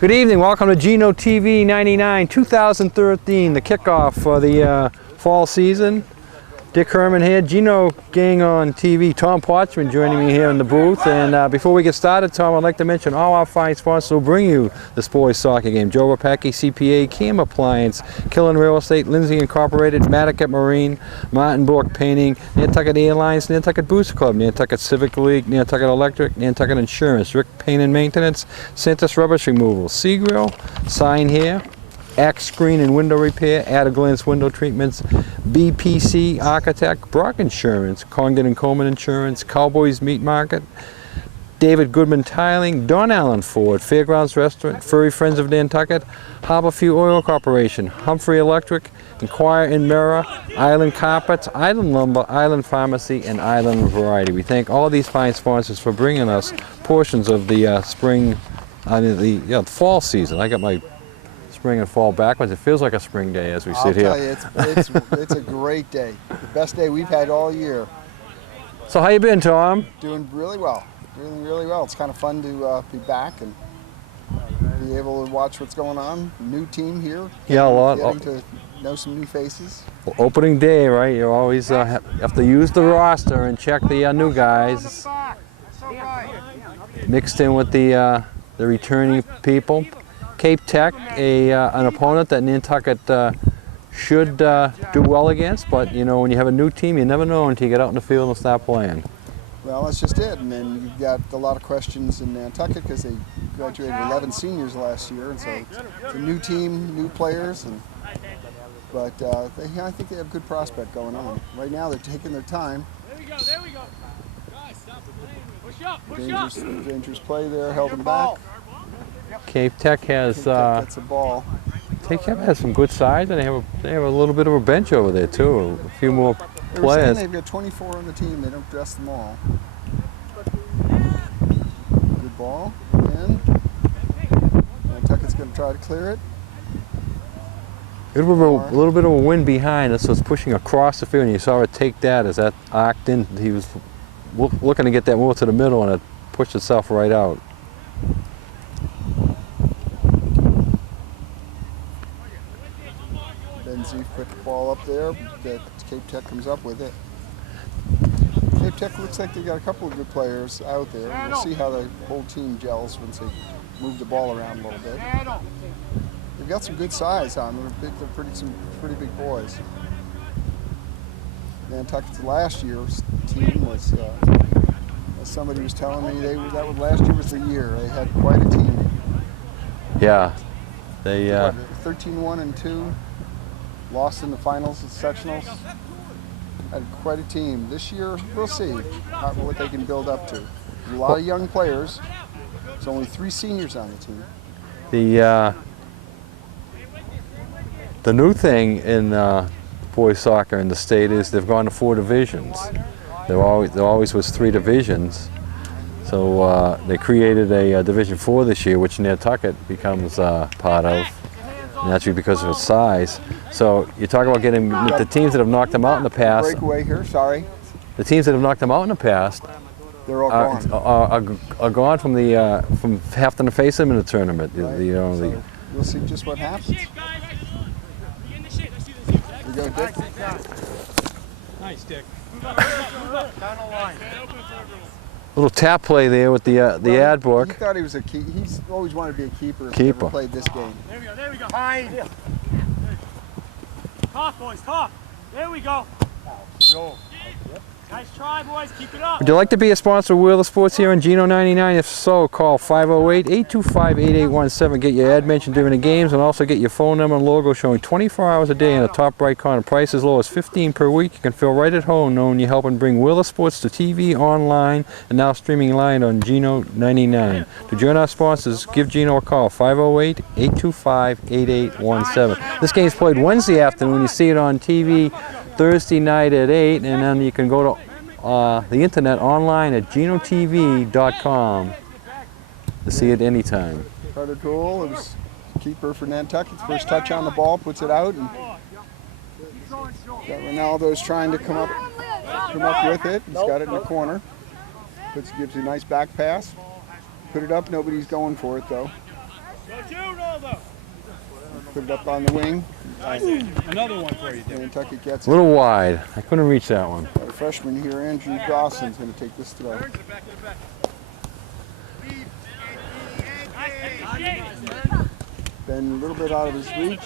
Good evening, welcome to Gino TV 99 2013, the kickoff for the fall season. Dick Herman here, Gino Gang on TV, Tom Potchman joining me here in the booth. And before we get started, Tom, I'd like to mention all our fine sponsors will bring you this boys soccer game. Joe Rapacki, CPA, Cam Appliance, Killen Real Estate, Lindsay Incorporated, Matticat Marine, Martin Bork Painting, Nantucket Airlines, Nantucket Booster Club, Nantucket Civic League, Nantucket Electric, Nantucket Insurance, Rick Paint and Maintenance, Santa's Rubbish Removal, Sea Grill, Sign Here, Axe Screen and Window Repair, At-A-Glance Window Treatments, BPC Architect, Brock Insurance, Congdon and Coleman Insurance, Cowboys Meat Market, David Goodman Tiling, Don Allen Ford, Fairgrounds Restaurant, Furry Friends of Nantucket, Harborview Oil Corporation, Humphrey Electric, Inquire and Mirror, Island Carpets, Island Lumber, Island Pharmacy, and Island Variety. We thank all these fine sponsors for bringing us portions of the the fall season. I got my spring and fall backwards. It feels like a spring day as we sit here. I'll tell you, it's a great day. The best day we've had all year. So how you been, Tom? Doing really well. Really well. It's kind of fun to be back and be able to watch what's going on. New team here. Yeah, a lot. Getting to know some new faces. Well, opening day, right? You always have to use the roster and check the new guys. Mixed in with the returning people. CapeTech, an opponent that Nantucket should do well against, but you know, when you have a new team, you never know until you get out in the field and start playing. Well, that's just it. And then you've got a lot of questions in Nantucket because they graduated 11 seniors last year, and so it's a new team, new players, but I think they have a good prospect going on. Right now, they're taking their time. There we go. Guys, stop playing. Push up. Dangerous play there, held them back. CapeTech has gets a ball. CapeTech has some good size, and they have a little bit of a bench over there too. A few more players. They've got 24 on the team. They don't dress them all. Good ball. In. Nantucket's going to try to clear it. A little bit of a wind behind us, so it's pushing across the field, and you saw it take that as that arced in. He was looking to get that more to the middle, and it pushed itself right out. Put the ball up there, that CapeTech comes up with it. CapeTech looks like they got a couple of good players out there. We'll see how the whole team gels once they move the ball around a little bit. They've got some good size on them. They're some pretty big boys. Nantucket's last year's team was, as somebody was telling me, last year was the year. They had quite a team. Yeah, they 13-1-2. Lost in the finals and sectionals. Had quite a team. This year, we'll see what they can build up to. A lot of young players. There's only 3 seniors on the team. The new thing in boys soccer in the state is they've gone to 4 divisions. There always was 3 divisions. So they created a Division 4 this year, which Nantucket becomes part of. Naturally because of its size. So you talk about getting the teams that have knocked them out in the past. Breakaway here, sorry. The teams that have knocked them out in the past they're all gone. Are gone from the from having to face them in the tournament. Right. So we'll see just what happens. Here we go, Dick. Nice, Dick. Little tap play there with the ad book. He thought he was a key. He's always wanted to be a keeper. If he ever played this game. There we go. Fine. Tough, boys, tough. There we go. Go. Nice try, boys. Keep it up. Would you like to be a sponsor of Wheeler Sports here on Gino 99? If so, call 508-825-8817. Get your ad mentioned during the games, and also get your phone number and logo showing 24 hours a day in the top right corner. Price as low as $15 per week. You can feel right at home knowing you're helping bring Wheeler Sports to TV, online, and now streaming live on Gino 99. To join our sponsors, give Gino a call, 508-825-8817. This game's played Wednesday afternoon. You see it on TV Thursday night at 8, and then you can go to the internet online at ginotv.com to see it anytime. Carter Toole is keeper for Nantucket. First touch on the ball, puts it out, and Ronaldo's trying to come up with it. He's got it in the corner. Gives you a nice back pass. Put it up. Nobody's going for it though. Put it up on the wing. Another one for you, Nantucket gets A it. little wide. I couldn't reach that one. Our freshman here, Andrew Dawson's going to take this throw. Been a little bit out of his reach.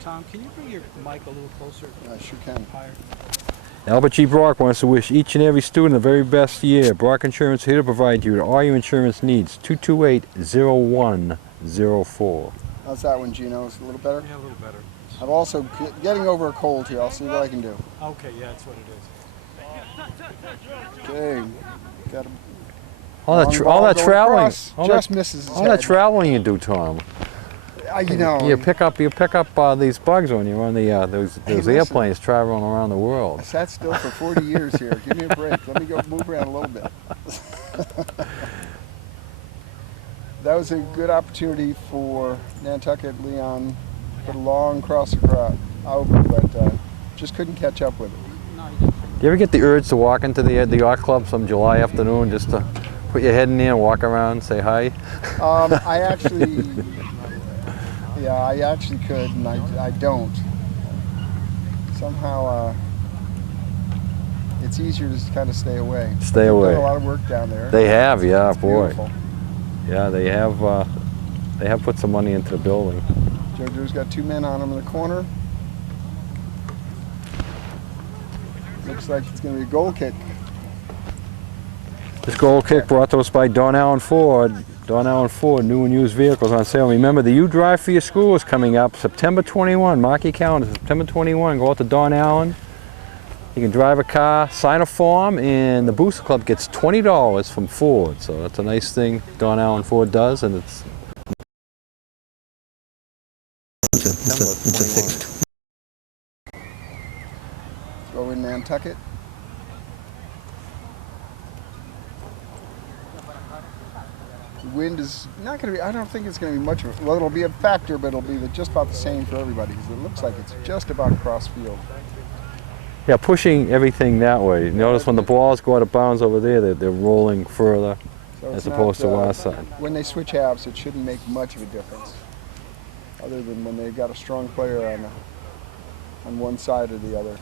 Tom, can you bring your mic a little closer? I sure can. Higher. Albert G. Brock wants to wish each and every student the very best year. Brock Insurance here to provide you with all your insurance needs. 228-0104. How's that one, Gino? Is it a little better? Yeah, a little better. I'm also getting over a cold here. I'll see what I can do. Okay, yeah, that's what it is. Okay. Got a All long that ball going traveling. across. All Just that, misses his all head. that traveling you do, Tom. You know. You pick up these bugs when you're on those listen. airplanes traveling around the world. I sat still for 40 years here. Give me a break. Let me go move around a little bit. That was a good opportunity for Nantucket. Leon put a long cross over, but just couldn't catch up with it. Do you ever get the urge to walk into the yacht club some July afternoon just to put your head in there and walk around and say hi? I actually could, and I don't. Somehow, it's easier to just kind of stay away. Stay They've away. done a lot of work down there. They have, yeah, It's boy. beautiful. Yeah, they have put some money into the building. JoJo's got two men on him in the corner. Looks like it's going to be a goal kick. This goal kick brought to us by Don Allen Ford. Don Allen Ford, new and used vehicles on sale. Remember, the You Drive for Your School is coming up September 21. Mark your calendar, September 21. Go out to Don Allen. You can drive a car, sign a form, and the Booster Club gets $20 from Ford. So that's a nice thing Don Allen Ford does, and it's It's a fixed. Go in Nantucket. The wind is not going to be, I don't think it's going to be much of it. Well, it'll be a factor, but it'll be just about the same for everybody because it looks like it's just about across field. yeah, pushing everything that way. Notice when the balls go out of bounds over there, they're rolling further So as it's opposed not, to our side. When they switch halves, it shouldn't make much of a difference, other than when they've got a strong player on one side or the other.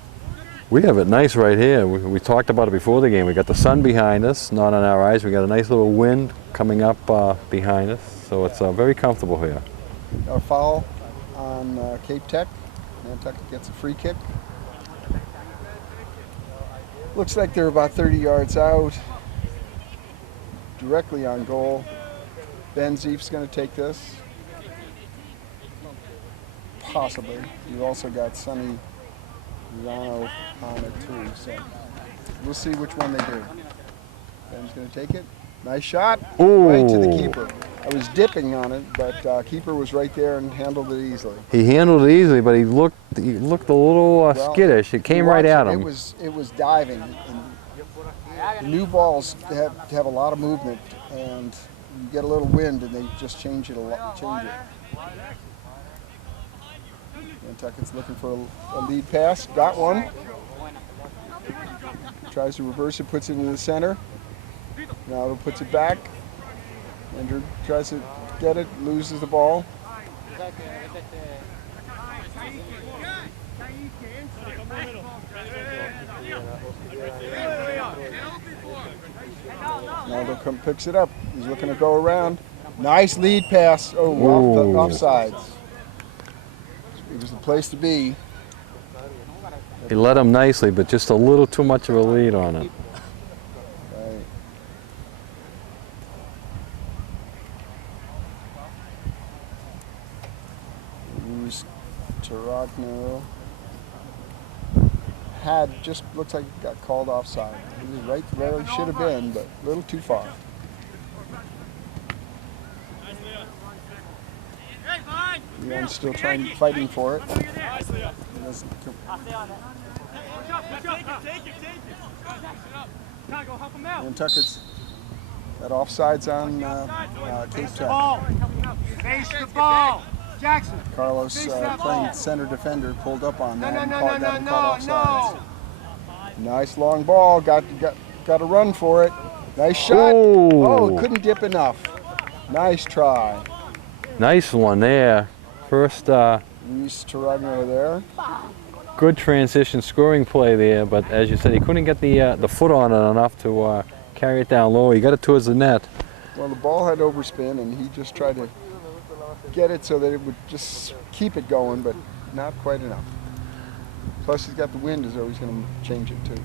We have it nice right here. We talked about it before the game. We got the sun behind us, not on our eyes. We got a nice little wind coming up behind us, so it's very comfortable here. A foul on CapeTech. Nantucket gets a free kick. Looks like they're about 30 yards out, directly on goal. Ben Zeef's going to take this. Possibly. You've also got Sonny Rano on it too, so we'll see which one they do. Ben's going to take it. Nice shot. Ooh. Right to the keeper. I was dipping on it, but keeper was right there and handled it easily. He handled it easily, but he looked a little Well, skittish. It came right at him. It was diving. And new balls have a lot of movement, and you get a little wind, and they just change it a lot. Nantucket's looking for a lead pass. Got one. Tries to reverse it, puts it into the center. Now it puts it back. Andrew tries to get it, loses the ball. Naldo picks it up. He's looking to go around. Nice lead pass. Oh, off the offsides. It was the place to be. He led him nicely, but just a little too much of a lead on it. Right. Lose Taragno. Just looks like it got called offside. He was right where he should have been, but a little too far. Leon's still fighting for it. He doesn't Nantucket's got offsides on CapeTech. Face the ball. Jackson. Carlos playing center defender pulled up on that and got him caught offsides. Nice long ball. Got a run for it. Nice shot. Oh. Oh, couldn't dip enough. Nice try. Nice one there. First Luis Taragno there. good transition scoring play there, but as you said, he couldn't get the foot on it enough to carry it down low. He got it towards the net. Well, the ball had overspin, and he just tried to get it so that it would just keep it going, but not quite enough. Plus, he's got the wind, so he's going to change it too.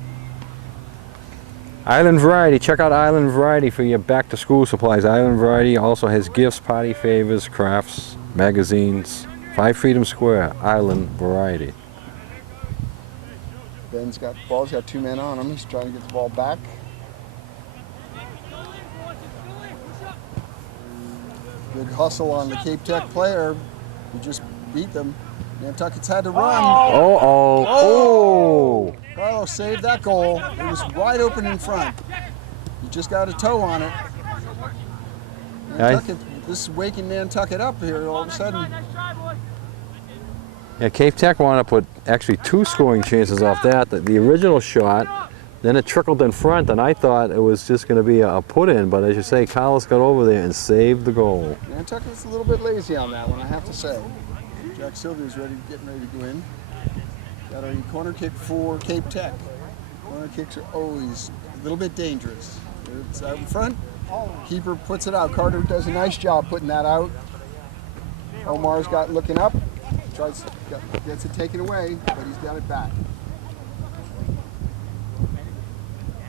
Island Variety. Check out Island Variety for your back-to-school supplies. Island Variety also has gifts, party favors, crafts, magazines. 5 Freedom Square, Island Variety. Ben's got the ball. He's got 2 men on him. He's trying to get the ball back. Good hustle on the Cape Tech player. He just beat them. Nantucket's had to run. Oh! Carlos saved that goal. It was wide open in front. He just got a toe on it. Nantucket, this is waking Nantucket up here all of a sudden. Yeah, Cape Tech wound up with actually 2 scoring chances off that. The original shot, then it trickled in front, and I thought it was just going to be a put-in, but as you say, Carlos got over there and saved the goal. Nantucket's a little bit lazy on that one, I have to say. Jack Sylvia's getting ready to go in. Got a corner kick for Cape Tech. Corner kicks are always a little bit dangerous. It's out in front. Keeper puts it out. Carter does a nice job putting that out. Omar's got looking up. Gets it taken away, but he's got it back.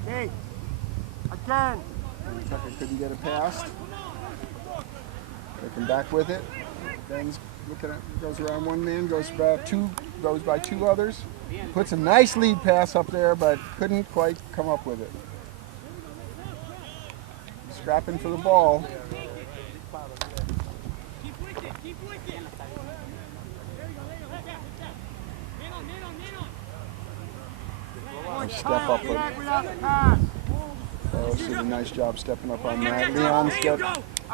Okay. Again. Nantucket couldn't get it past. They come back with it. Ben's looking at, goes around one man, goes by 2 others. Puts a nice lead pass up there, but couldn't quite come up with it. Scrapping for the ball. Step up. Carlos did a nice job stepping up on that. Leon's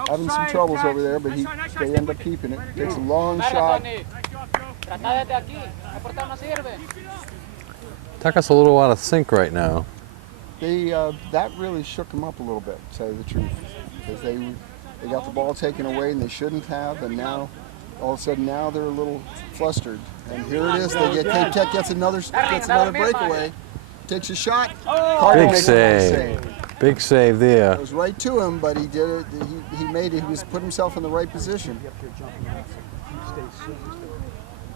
having some troubles over there, but they end up keeping it. Takes a long shot. Took us a little out of sync right now. That really shook them up a little bit, to tell you the truth, because they got the ball taken away and they shouldn't have, and now all of a sudden now they're a little flustered. And here it is. Cape Tech gets another breakaway. Takes a shot. Big save. Big save there. It was right to him, but he did it. He made it. He put himself in the right position.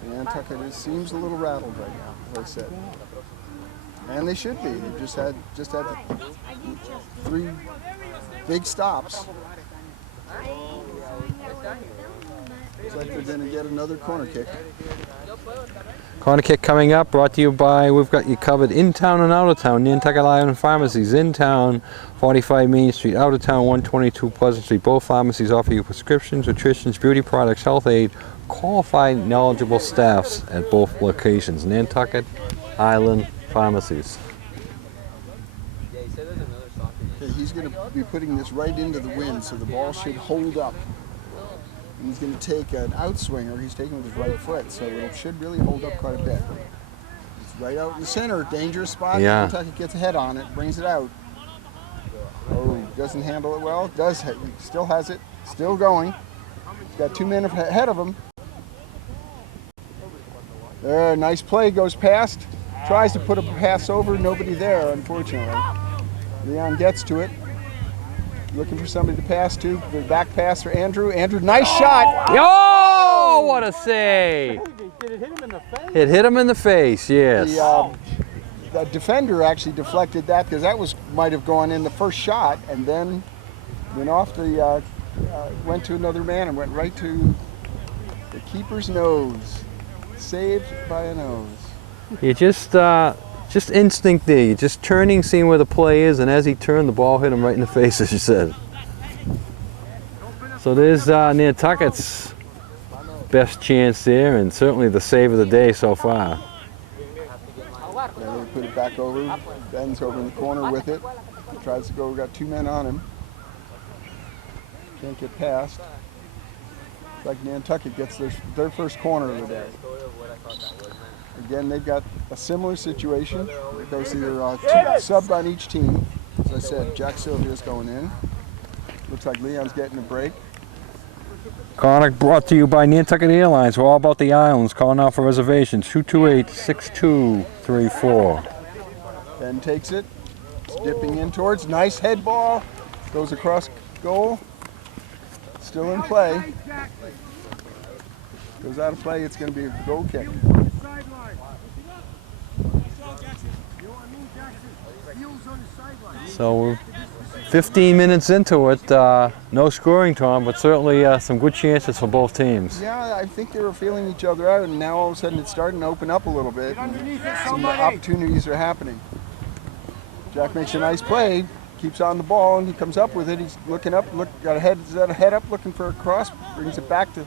Nantucket seems a little rattled right now, like I said. And they should be. They just had 3 big stops. Looks like they're going to get another corner kick. Corner kick coming up, brought to you by, we've got you covered in town and out of town. Nantucket Island Pharmacies, in town, 45 Main Street, out of town, 122 Pleasant Street. Both pharmacies offer you prescriptions, nutritions, beauty products, health aid, qualified, knowledgeable staffs at both locations. Nantucket Island Pharmacies. Okay, he's going to be putting this right into the wind, so the ball should hold up. And he's going to take an outswinger. He's taking with his right foot, so it should really hold up quite a bit. It's right out in the center, dangerous spot. Yeah. Nantucket gets a head on it, brings it out. Oh, doesn't handle it well. Does still has it, still going. He's got 2 men ahead of him. There, nice play, goes past. Tries to put a pass over, nobody there, unfortunately. Leon gets to it. Looking for somebody to pass to. The back pass for Andrew. Andrew, nice shot. Oh, what a save! Did it hit him in the face? It hit him in the face, yes. The defender actually deflected that because that might have gone in the first shot, and then went off went to another man and went right to the keeper's nose. Saved by a nose. You just instinct there. You're just turning, seeing where the play is, and as he turned, the ball hit him right in the face, as you said. So there's Nantucket's best chance there, and certainly the save of the day so far. Yeah, they put it back over. Ben's over in the corner with it. He tries to go. We've got 2 men on him. Can't get past. It's like Nantucket gets their first corner of the day. Again, they've got a similar situation. There's either 2 subbed on each team. As I said, Jack Sylvia's going in. Looks like Leon's getting a break. Connor brought to you by Nantucket Airlines. We're all about the islands. Call now for reservations. 228-6234. Ben takes it. It's dipping in towards. Nice head ball. Goes across goal. Still in play. Goes out of play. It's going to be a goal kick. So we're 15 minutes into it. No scoring, Tom, but certainly some good chances for both teams. Yeah, I think they were feeling each other out, and now all of a sudden it's starting to open up a little bit. Some opportunities are happening. Jack makes a nice play, keeps on the ball, and he comes up with it. He's looking up, got a head up, looking for a cross, brings it back to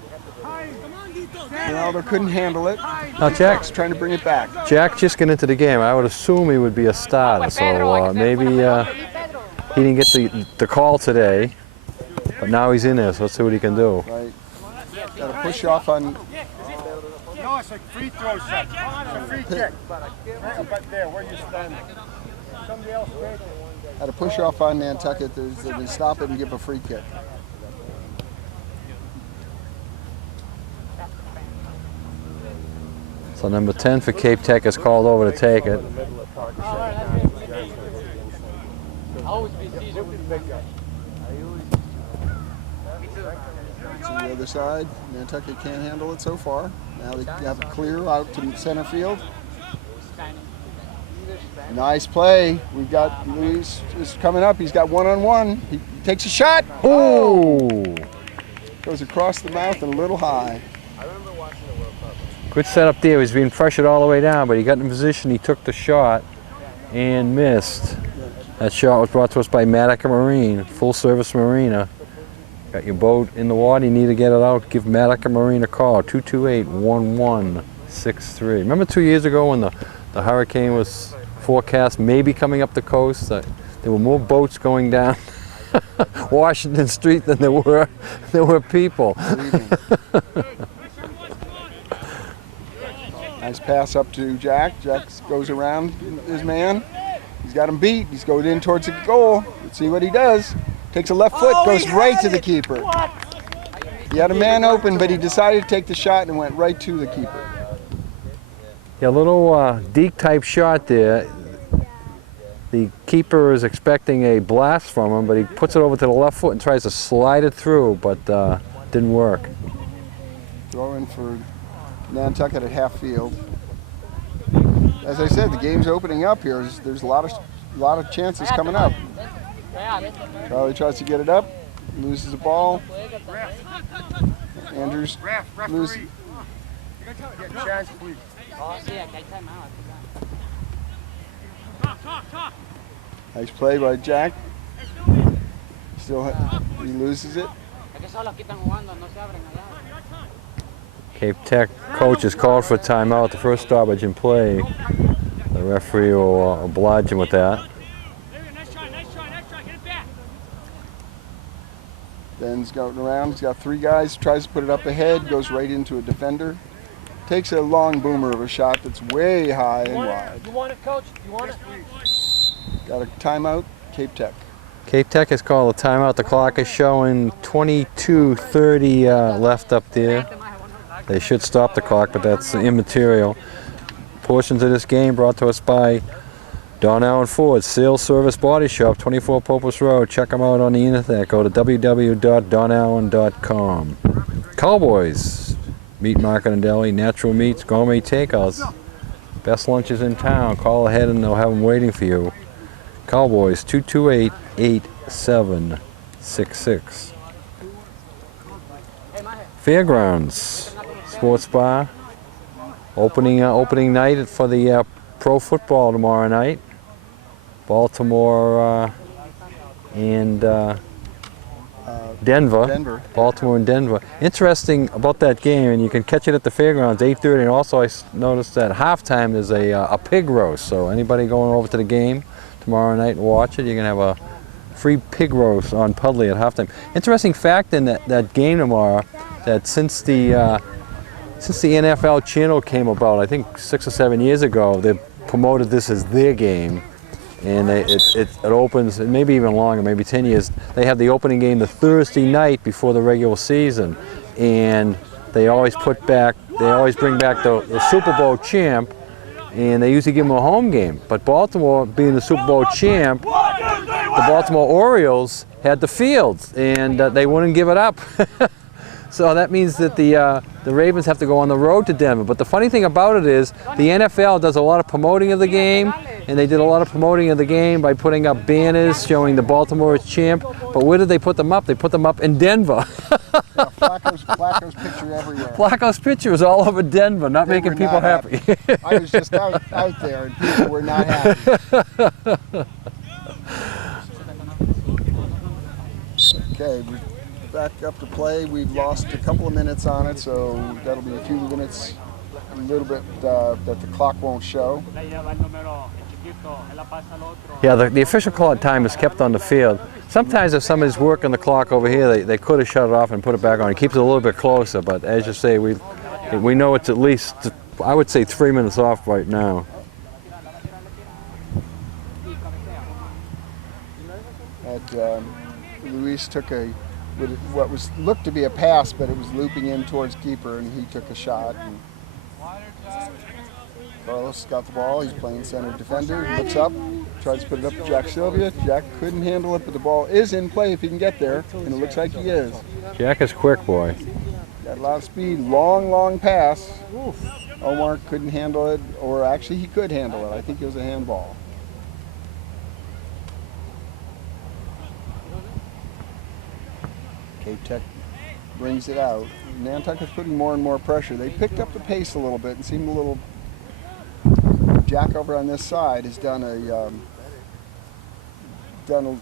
Ronaldo. Couldn't handle it. Now Jack's trying to bring it back. Jack just got into the game. I would assume he would be a starter, so maybe he didn't get the call today, but now he's in there, so let's see what he can do. Right. Got a push off on. No, it's a free throw shot. It's a free kick. Right about there, where you standing. Somebody else take it. Had a push off on Nantucket. They stop it and give a free kick. So number 10 for CapeTech is called over to take it. To the other side, Nantucket can't handle it so far. Now they have it clear out to center field. Nice play. We've got Luis is coming up. He's got one-on-one. He takes a shot. Oh! Goes across the mouth and a little high. Good setup there. He was being pressured all the way down, but he got in position. He took the shot and missed. That shot was brought to us by Matica Marine, full-service marina. Got your boat in the water, you need to get it out, give Matica Marine a call, 228-1163. Remember 2 years ago when the hurricane was forecast maybe coming up the coast? There were more boats going down Washington Street than there were people. Nice pass up to Jack. Jack goes around his man. He's got him beat. He's going in towards the goal. Let's see what he does. Takes a left foot, goes right to the keeper. He had a man open, but he decided to take the shot and went right to the keeper. Yeah, a little deke type shot there. The keeper is expecting a blast from him, but he puts it over to the left foot and tries to slide it through, but didn't work. Throw in for Nantucket at half field. As I said, the game's opening up here. There's a lot of chances coming up. Charlie tries to get it up, loses the ball. Andrews loses. Nice play by Jack. Still, he loses it. CapeTech coach is called for a timeout, the first stoppage in play. The referee will oblige him with that. Ben's going around, he's got three guys, tries to put it up ahead, goes right into a defender. Takes a long boomer of a shot that's way high and wide. You want it, coach? You want it? Got a timeout, CapeTech. CapeTech has called a timeout. The clock is showing 22:30 left up there. They should stop the clock, but that's immaterial. Portions of this game brought to us by Don Allen Ford, Sales Service Body Shop, 24 Popus Road. Check them out on the internet. Go to www.donallen.com. Cowboys, Meat Market and Deli, natural meats, gourmet takeouts. Best lunches in town. Call ahead and they'll have them waiting for you. Cowboys, 228-8766. Fairgrounds Sports Bar. Opening night for the pro football tomorrow night. Baltimore and Denver. Baltimore and Denver. Interesting about that game, and you can catch it at the fairgrounds, 8:30. And also, I noticed that halftime there's a pig roast. So anybody going over to the game tomorrow night and watch it, you're gonna have a free pig roast on Pudley at halftime. Interesting fact in that game tomorrow, that since the NFL channel came about, I think 6 or 7 years ago, they promoted this as their game, and it opens, maybe even longer, maybe 10 years. They have the opening game the Thursday night before the regular season, and they always bring back the Super Bowl champ, and they usually give them a home game. But Baltimore, being the Super Bowl champ, the Baltimore Orioles had the field, and they wouldn't give it up. So that means that the Ravens have to go on the road to Denver. But the funny thing about it is the NFL does a lot of promoting of the game, and they did a lot of promoting of the game by putting up banners showing the Baltimore as champ. But where did they put them up? They put them up in Denver. Yeah, Flacco's picture everywhere. Flacco's picture was all over Denver, not They making were people not happy. I was just out there, and people were not happy. Okay, we're back up to play. We've lost a couple of minutes on it, so that'll be a few minutes, a little bit that the clock won't show. Yeah, the official call time is kept on the field. Sometimes if somebody's working the clock over here, they could have shut it off and put it back on. It keeps it a little bit closer, but as you say, we know it's at least, I would say, 3 minutes off right now. Luis took what was looked to be a pass, but it was looping in towards keeper, and he took a shot. And Carlos got the ball. He's playing center defender. Looks up, tries to put it up to Jack Sylvia. Jack couldn't handle it, but the ball is in play if he can get there, and it looks like he is. Jack is quick, boy. Got a lot of speed. Long pass. Omar couldn't handle it, or actually he could handle it. I think it was a handball. CapeTech brings it out. Nantucket's putting more and more pressure. They picked up the pace a little bit and seemed a little. Jack over on this side has done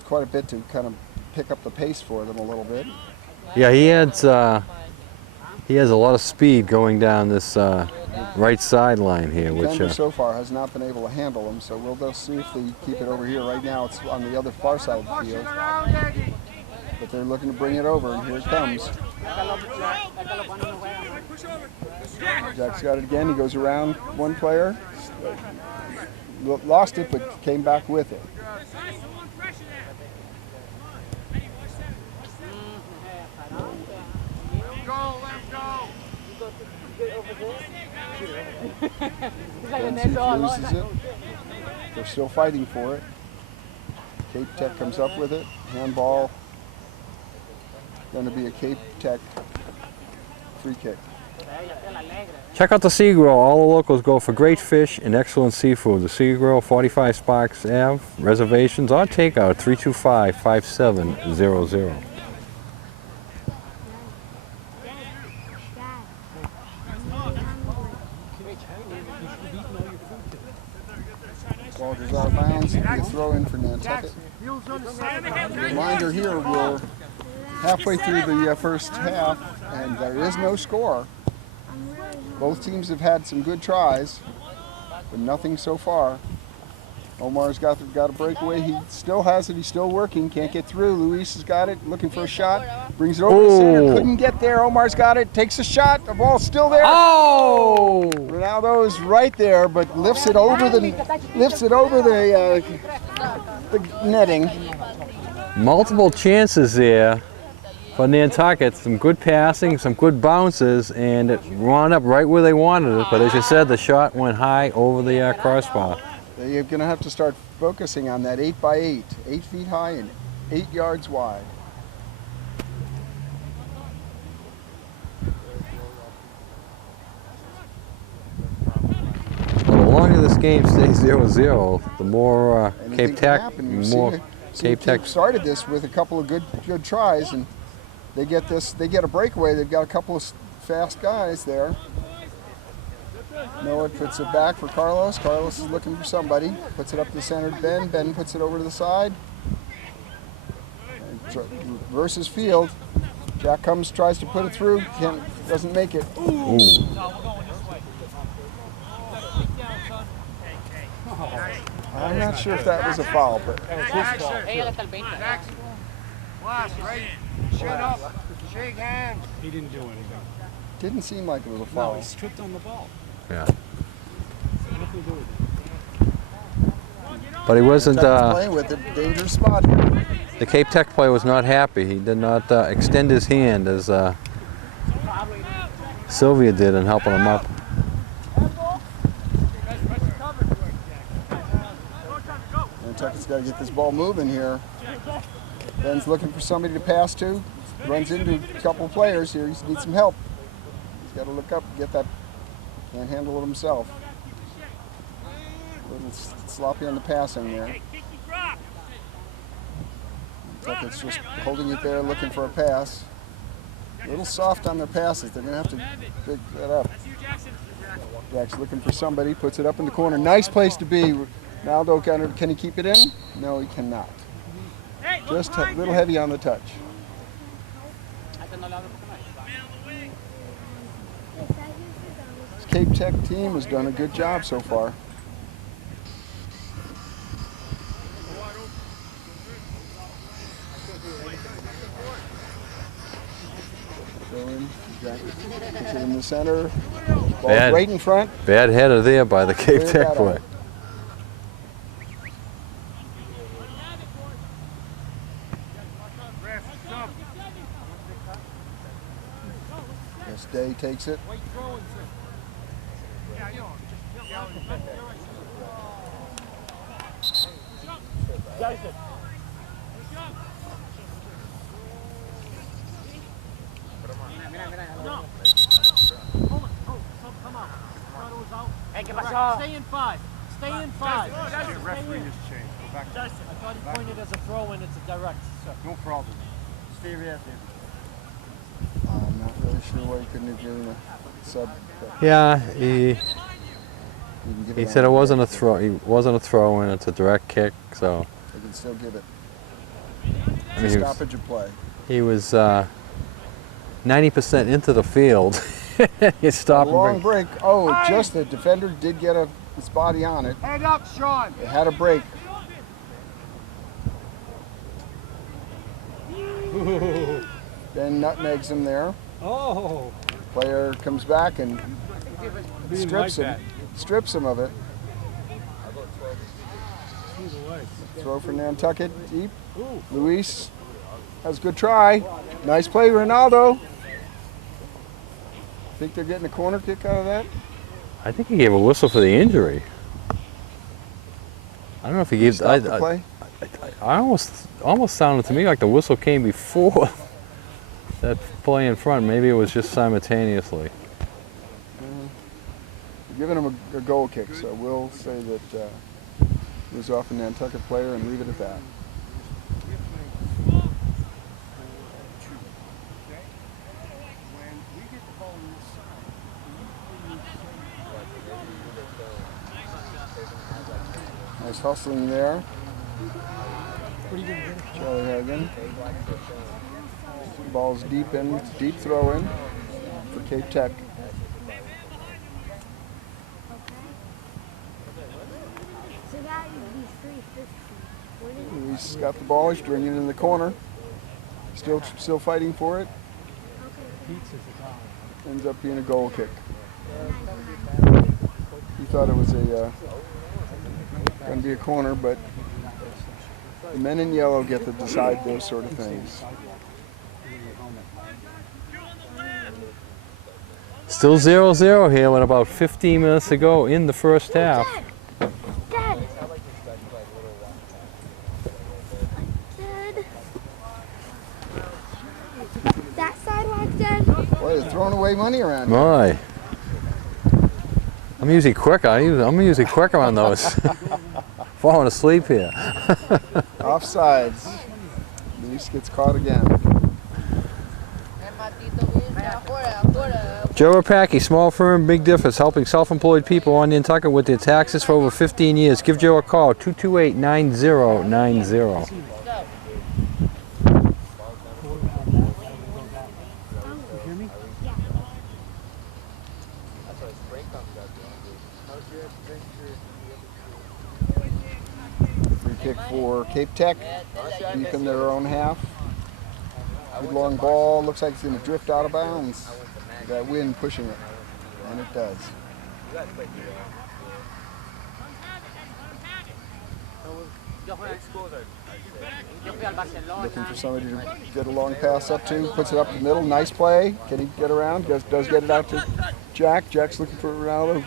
quite a bit to kind of pick up the pace for them a little bit. Yeah, he has a lot of speed going down this right sideline here, which Denver so far has not been able to handle them. So we'll see if they keep it over here. Right now, it's on the other far side of the field. But they're looking to bring it over, and here it comes. Jack's got it again. He goes around one player. Lost it, but came back with it. Benson loses it. They're still fighting for it. CapeTech comes up with it. Handball. Going to be a CapeTech free kick. check out the Sea Grill. All the locals go for great fish and excellent seafood. The Sea Grill, 45 Sparks Ave. Reservations or takeout 325-5700. Ball goes out of bounds. It'll be a throw in for Nantucket. Reminder here, we're halfway through the first half, and there is no score. Both teams have had some good tries, but nothing so far. Omar's got a breakaway. He still has it. He's still working. Can't get through. Luis has got it. Looking for a shot. Brings it over to center. Couldn't get there. Omar's got it. Takes a shot. The ball's still there. Oh! Ronaldo's right there, but lifts it over the netting. Multiple chances there for Nantucket. Some good passing, some good bounces, and it wound up right where they wanted it. But as you said, the shot went high over the crossbar. You're going to have to start focusing on that 8x8, 8 feet high and 8 yards wide. Well, the longer this game stays 0-0, the more CapeTech, CapeTech started this with a couple of good tries, and they get a breakaway. They've got a couple of fast guys there. Noah puts it back for Carlos. Carlos is looking for somebody. Puts it up to the center. Ben puts it over to the side. Versus field. Jack tries to put it through. Doesn't make it. Ooh. I'm not sure if that was a foul, but Shake hands. He didn't do anything. didn't seem like it was a foul. No, he tripped on the ball. Yeah. Nothing to do with it. But he wasn't. Playing with a dangerous spot here. The CapeTech player was not happy. He did not extend his hand as Sylvia did in helping him up. Nantucket's got to get this ball moving here. Ben's looking for somebody to pass to. Runs into a couple players here. He needs some help. He's got to look up and get that. Can't handle it himself. A little sloppy on the passing there. Nantucket's just holding it there, looking for a pass. A little soft on their passes. They're going to have to pick that up. Jack's looking for somebody, puts it up in the corner. Nice place to be. Ronaldo, can he keep it in? No, he cannot. Just a little heavy on the touch. This CapeTech team has done a good job so far. Puts it in the center. Ball's right in front. Bad header there by the CapeTech boy. This Day takes it. Stay in five. Stay in five. Referee has changed. Go back. I thought he pointed as a throw and it's a direct. No problem. Stay right there. I'm not really sure why he couldn't have given a sub. Yeah, he said it wasn't a throw. It wasn't a throw, and it's a direct kick. So They can still give it. I mean, Stoppage of play. he was 90% into the field. He stopped. Long break. Oh, just the defender did get his body on it. Head up, Sean. It had a break. Then nutmegs him there. Oh. Player comes back and strips him of it. Throw for Nantucket, deep. Luis has a good try. Nice play, Ronaldo. Think they're getting a corner kick out of that? I think he gave a whistle for the injury. I don't know if he gave. Stop the play? I almost sounded to me like the whistle came before that play in front. Maybe it was just simultaneously. We're giving him a goal kick, so we'll say that it was off a Nantucket player and leave it at that. Nice hustling there. Charlie Hagan. Ball's deep throw in for CapeTech. So that would be 350. He's got the ball. He's bringing it in the corner. Still fighting for it. Ends up being a goal kick. He thought it was going to be a corner, but the men in yellow get to decide those sort of things. Still 0-0 here with about 15 minutes to go in the first half. Dad. Dad. That sidewalk, Dad. Boy, they're throwing away money around here. My. I'm usually quick. I'm usually quicker on those. Falling asleep here. Offsides. Luis gets caught again. Joe Rapacki, small firm, big difference, helping self-employed people on Nantucket with their taxes for over 15 years. Give Joe a call, 228-9090. Free kick for CapeTech, deep in their own half. Good long ball, looks like it's going to drift out of bounds. That wind pushing it, and it does. Looking for somebody to get a long pass up to, puts it up the middle, nice play. Can he get around? Does get it out to Jack. Jack's looking for Ronaldo.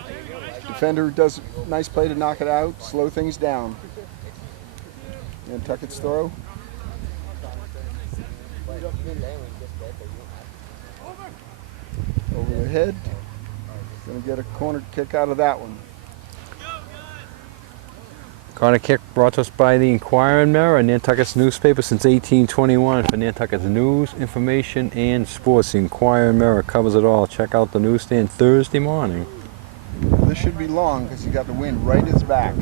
Defender does a nice play to knock it out, slow things down. Nantucket's throw. Over the head. Going to get a corner kick out of that one. Corner kick brought to us by the Inquirer Mirror, Nantucket's newspaper since 1821 for Nantucket's news, information, and sports. The Inquirer Mirror covers it all. Check out the newsstand Thursday morning. This should be long because you got the wind right at his back.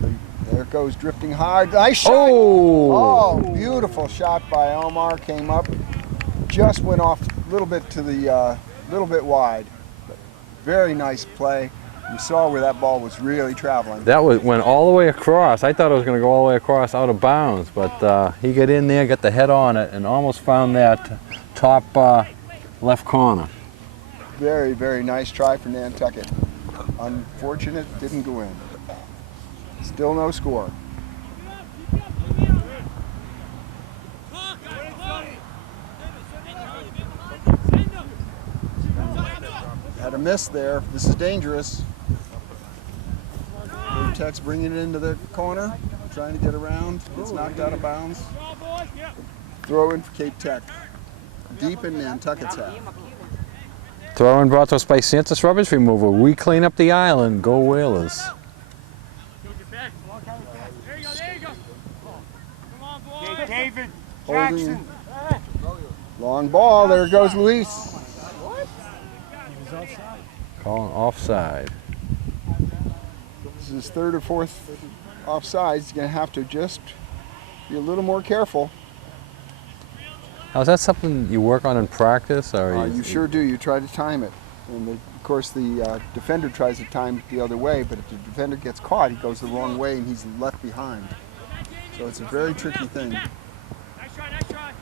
So there it goes, drifting hard. Nice shot! Oh! Oh, beautiful shot by Omar. Came up, just went off a little bit to the, little bit wide. But very nice play. You saw where that ball was really traveling. That went all the way across. I thought it was going to go all the way across out of bounds, but he got in there, got the head on it, and almost found that top left corner. Very, very nice try for Nantucket. Unfortunate, didn't go in. Still no score. Had a miss there. This is dangerous. Tech's bringing it into the corner, trying to get around. It's knocked out of bounds. Throw in for Cape Tech. Deep in Nantucket's half. Throw in brought to us by Santa's Rubbish Removal. We clean up the island. Go Whalers. David Holding. Jackson. Long ball. There goes Luis. Calling offside. This is his third or fourth offside. He's going to have to just be a little more careful. Now, is that something you work on in practice? Or You sure do. You try to time it. And of course, the defender tries to time it the other way, but if the defender gets caught, he goes the wrong way and he's left behind. So it's a very tricky thing. Nice try, nice try.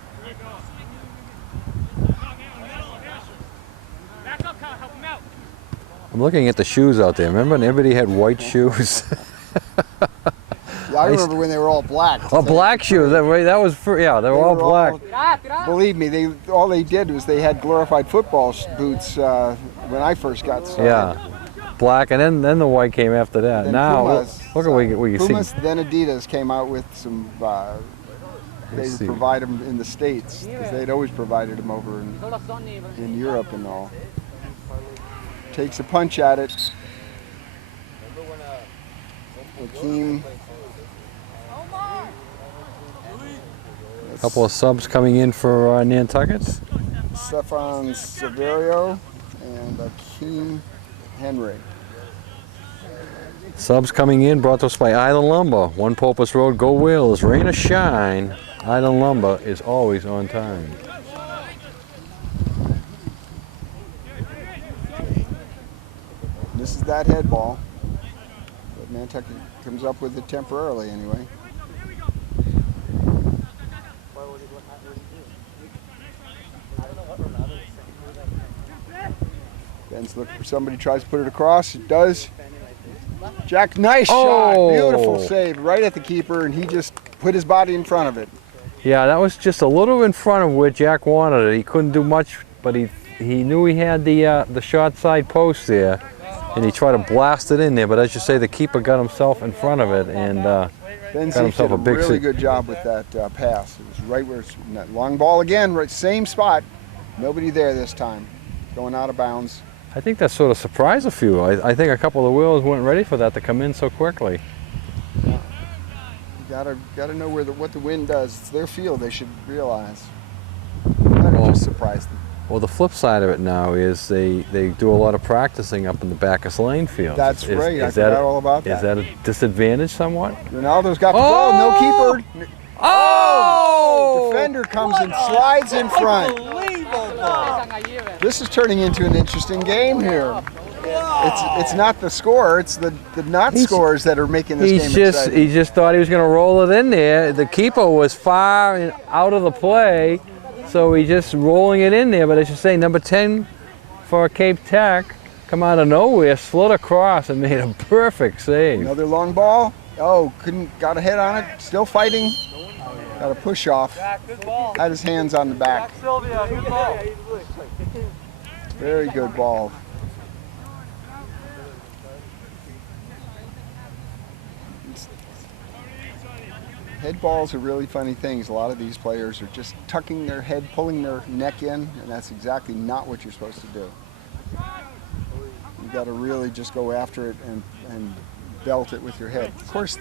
Back up, Kyle, help him out. I'm looking at the shoes out there. Remember when everybody had white shoes? Yeah, I remember when they were all black. Oh, black shoes. That was yeah, they were all black. Believe me, all they did was they had glorified football boots when I first got started. Yeah, black, and then the white came after that. Then Now Pumas, look at what you Pumas, see. then Adidas came out with some. They see. provide them in the States because they'd always provided them over in Europe and all. Takes a punch at it. Hakeem. A couple of subs coming in for Nantucket. Stefan Severio and Hakeem Henry. Subs coming in brought to us by Island Lumber. One Pulpus Road, go Whalers. Rain or shine, Island Lumber is always on time. This is that head ball that Nantucket comes up with it temporarily anyway. Ben's looking for somebody, tries to put it across. It does. Jack, nice shot. Beautiful save right at the keeper, and he just put his body in front of it. Yeah, that was just a little in front of where Jack wanted it. He couldn't do much, but he knew he had the short side post there, and he tried to blast it in there. But as you say, the keeper got himself in front of it and got himself did a big really good job with that pass. It was right where it's that long ball again, right same spot. Nobody there this time. Going out of bounds. I think that sort of surprised a few. I think a couple of the Whalers weren't ready for that to come in so quickly. You gotta know what the wind does. It's their field. They should realize. That just surprised them. Well, the flip side of it now is they do a lot of practicing up in the Bacchus Lane field. That's right. I forgot all about that. Is that a disadvantage somewhat? Ronaldo's got the ball. No keeper. Oh! Defender comes and slides in front. This is turning into an interesting game here. It's not the score, it's the not-scorers that are making this game exciting. He just thought he was going to roll it in there. The keeper was far out of the play, so he just rolling it in there. But as you say, number 10 for Cape Tech, come out of nowhere, slid across and made a perfect save. Another long ball. Oh, got a head on it. Still fighting. Got a push off. Had his hands on the back. Sylvia, good ball. Very good ball. Head balls are really funny things. A lot of these players are just tucking their head, pulling their neck in, and that's exactly not what you're supposed to do. You've got to really just go after it and belt it with your head. Of course,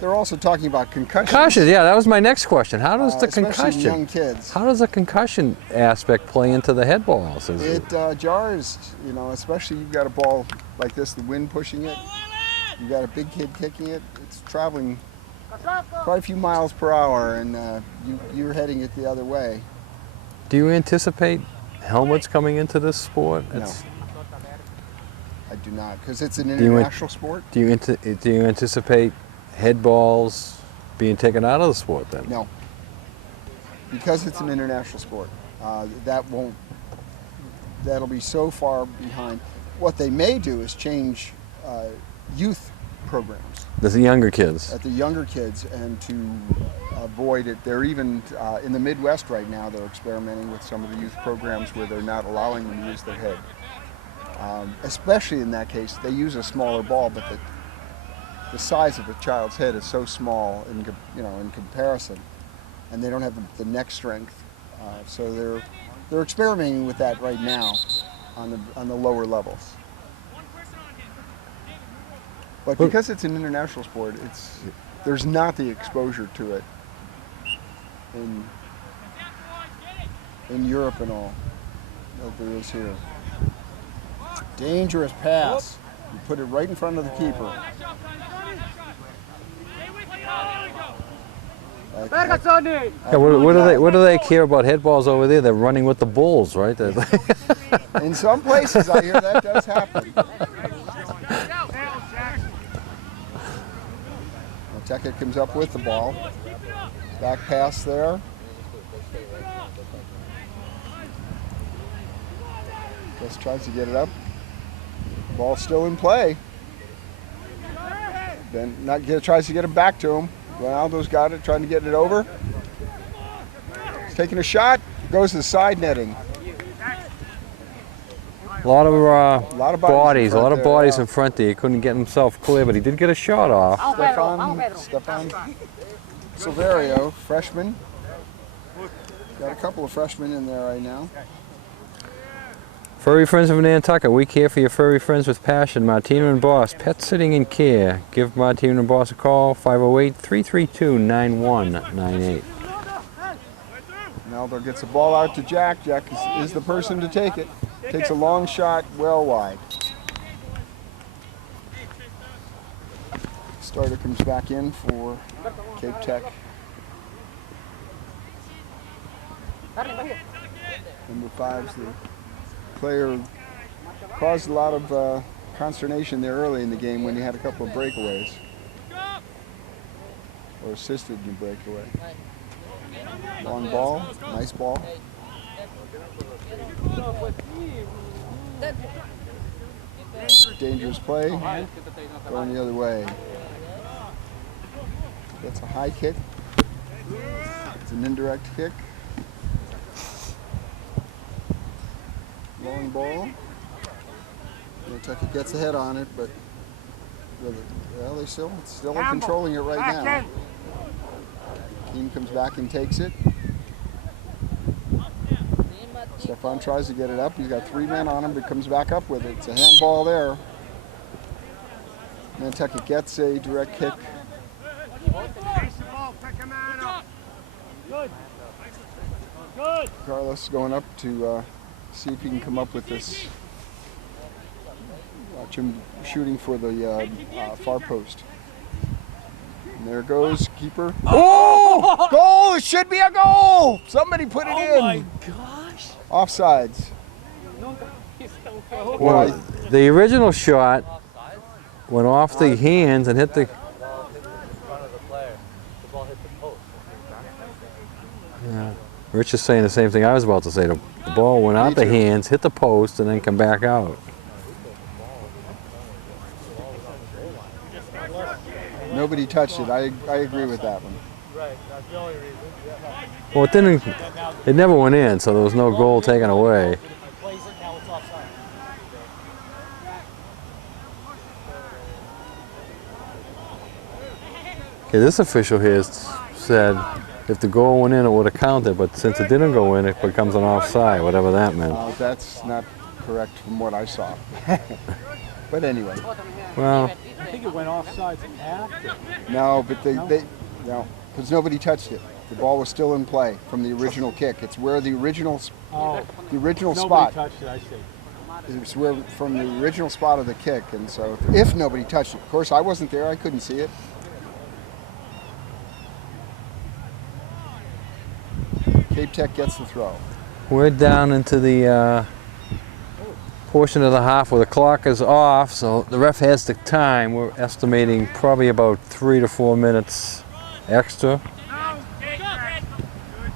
they're also talking about concussions. Concussions, yeah, that was my next question. How does the especially in concussion, young kids. how does the concussion aspect play into the head balls? It jars, you know, especially you've got a ball like this, the wind pushing it. You've got a big kid kicking it. It's traveling quite a few miles per hour, and you're heading it the other way. Do you anticipate helmets coming into this sport? No, I do not, because it's an you international sport. Do you anticipate head balls being taken out of the sport then? No, because it's an international sport. That'll be so far behind. What they may do is change youth programs. The younger kids. At the younger kids, and to avoid it, they're even in the Midwest right now, they're experimenting with some of the youth programs where they're not allowing them to use their head. Especially in that case, they use a smaller ball, but the size of a child's head is so small in comparison, and they don't have the neck strength. So they're experimenting with that right now on the lower levels. But because it's an international sport, there's not the exposure to it in Europe and all that there is here. Dangerous pass. You put it right in front of the keeper. Yeah, what do they care about head balls over there? They're running with the bulls, right? In some places, I hear that does happen. Teckett comes up with the ball. Back pass there. Just tries to get it up. Ball still in play. Then tries to get it back to him. Ronaldo's got it, trying to get it over. He's taking a shot. Goes to the side netting. A lot of bodies in front there. He couldn't get himself clear, but he did get a shot off. Stefan Silverio, freshman. Got a couple of freshmen in there right now. Furry Friends of Nantucket, we care for your furry friends with passion. Martino and Boss, pet sitting and care. Give Martino and Boss a call, 508-332-9198. Ronaldo gets the ball out to Jack. Jack is the person to take it. Takes a long shot, well wide. Starter comes back in for CapeTech. Number 5's the player caused a lot of consternation there early in the game when he had a couple of breakaways. Or assisted in breakaway. Long ball, nice ball. Dangerous play, going the other way. That's a high kick. It's an indirect kick. Long ball. Kentucky gets ahead on it, but well, they're still controlling it right now. Team comes back and takes it. Stefan tries to get it up. He's got 3 men on him, but comes back up with it. It's a handball there. Nantucket gets a direct kick. Carlos going up to see if he can come up with this. Watch him shooting for the far post. And there goes keeper. Oh! Goal! It should be a goal! Somebody put it in. Oh my gosh! Offsides. Well, the original shot went off the hands and hit the... Yeah. Rich is saying the same thing I was about to say. The ball went out the hands, hit the post, and then come back out. Nobody touched it. I agree with that one. Right, that's the only reason. Well, it didn't. It never went in, so there was no goal taken away. Plays it, now it's offside. Okay, this official here said if the goal went in, it would have counted, but since it didn't go in, it becomes an offside, whatever that meant. That's not correct from what I saw. But anyway. Well, I think it went offsides after. No, but no, because nobody touched it. The ball was still in play from the original kick. It's where the original Oh, spot. nobody touched it, I see. It's where from the original spot of the kick, and so if nobody touched it, of course I wasn't there, I couldn't see it. CapeTech gets the throw. we're down into the portion of the half where the clock is off, so the ref has the time. We're estimating probably about 3 to 4 minutes extra.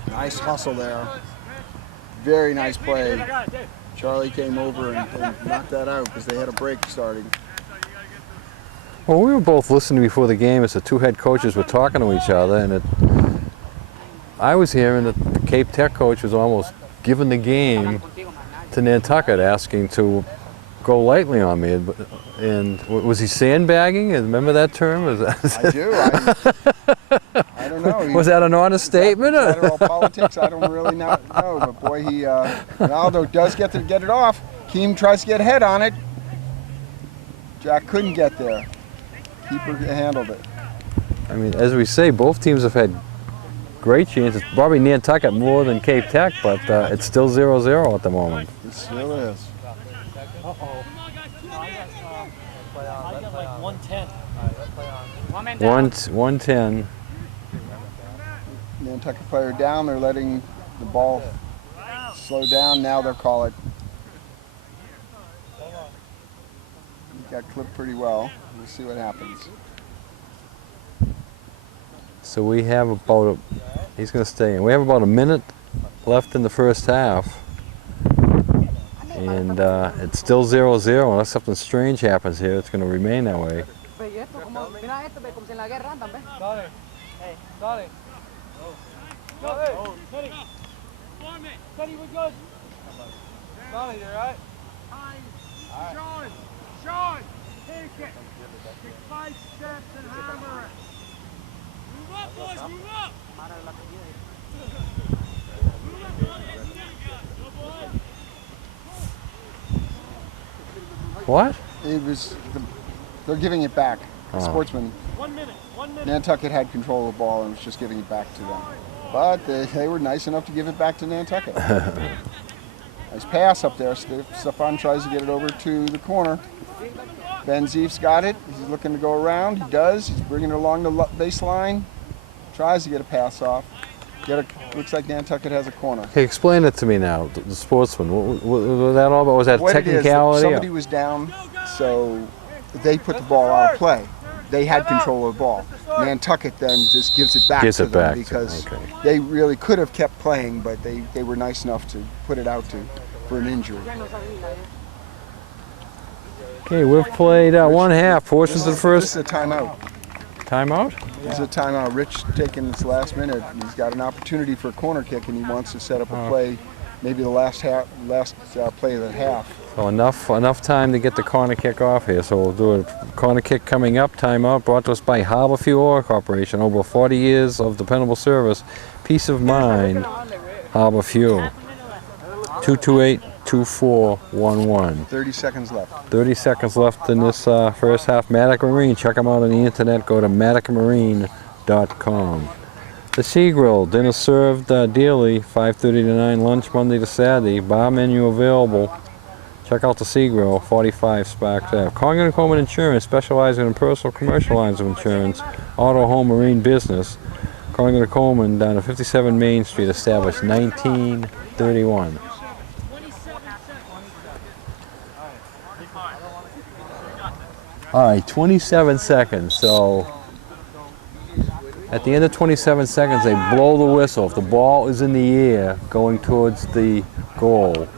Nice hustle there. Very nice play. Charlie came over and knocked that out because they had a break starting. Well, we were both listening before the game as the two head coaches were talking to each other, and I was hearing that the CapeTech coach was almost giving the game to Nantucket, asking to go lightly on me. And was he sandbagging? Remember that term? I do. I don't know. Was that an honest statement? Federal politics, I don't really know. But boy, Ronaldo does get it off. Keem tries to get ahead on it. Jack couldn't get there. Keeper handled it. I mean, as we say, both teams have had great chances. Probably Nantucket more than CapeTech, but it's still 0-0 at the moment. It still is. Uh-oh. I got like 110. 110. Nantucket player down. They're letting the ball slow down. Now they'll call it. He got clipped pretty well. We'll see what happens. So we have about he's going to stay in. We have about a minute left in the first half. And it's still 0-0 unless something strange happens here. It's going to remain that way. Sean, take it. Take 5 steps and hammer it. Move up, boys, move up. What? It was. They're giving it back. The sportsman. 1 minute. 1 minute. Nantucket had control of the ball and was just giving it back to them. But they were nice enough to give it back to Nantucket. Nice pass up there. Stefan tries to get it over to the corner. Ben Zief's got it. He's looking to go around. He does. He's bringing it along the baseline. Tries to get a pass off. Looks like Nantucket has a corner. Hey, explain it to me now, the sportsman. What was that all about? Was that What technicality? It is, somebody was down, so they put the ball out of play. They had control of the ball. Nantucket then just gives it back to them because they really could have kept playing, but they were nice enough to put it out for an injury. Okay, we've played one half. Portions of the first. This is a timeout. Timeout? This is a timeout. Rich taking this last minute. He's got an opportunity for a corner kick, and he wants to set up a play, maybe the last play of the half. So enough time to get the corner kick off here. So we'll do a corner kick coming up. Timeout brought to us by Harbor Fuel Oil Corporation. Over 40 years of dependable service. Peace of mind. Harbor Fuel. 228-2411. 30 seconds left. 30 seconds left in this first half. Matic Marine. Check them out on the internet. Go to maticmarine.com. The Sea Grill. Dinner served daily. 5:30 to 9. Lunch Monday to Saturday. Bar menu available. Check out the Sea Grill. 45 Sparks Ave. Congan & Coleman Insurance. Specializing in personal commercial lines of insurance. Auto, home, marine business. Congan & Coleman down at 57 Main Street. Established 1931. All right, 27 seconds. So at the end of 27 seconds, they blow the whistle. If the ball is in the air going towards the goal,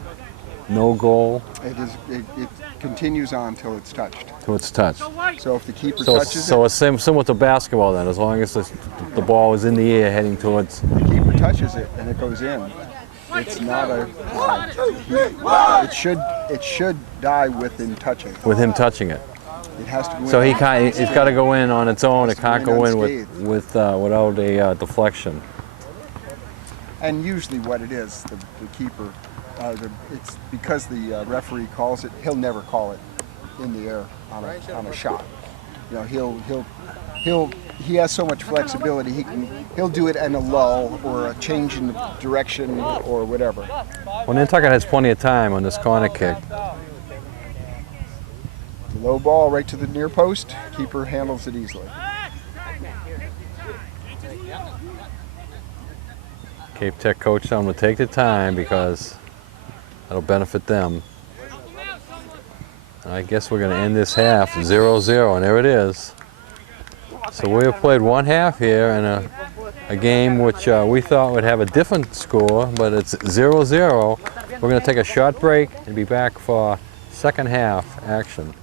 no goal It continues on till it's touched. till it's touched. So if the keeper So, touches so it's similar to basketball then, as long as the ball is in the air heading towards. it, the keeper touches it and it goes in. It's not a. It should die with him touching. With him touching it. It has to go in. So it's got to go in on its own. It Has to can't go go in in unscathed. without a deflection. And usually what it is, the keeper, it's because the referee calls it. He'll never call it in the air on a shot. You know, he has so much flexibility. He'll do it in a lull or a change in direction or whatever. Well, Nantucket has plenty of time on this corner kick. Low ball right to the near post. Keeper handles it easily. CapeTech coach telling them to take the time because that'll benefit them. And I guess we're going to end this half 0-0, and there it is. So we have played one half here in a game which we thought would have a different score, but it's 0-0. We're going to take a short break and be back for second half action.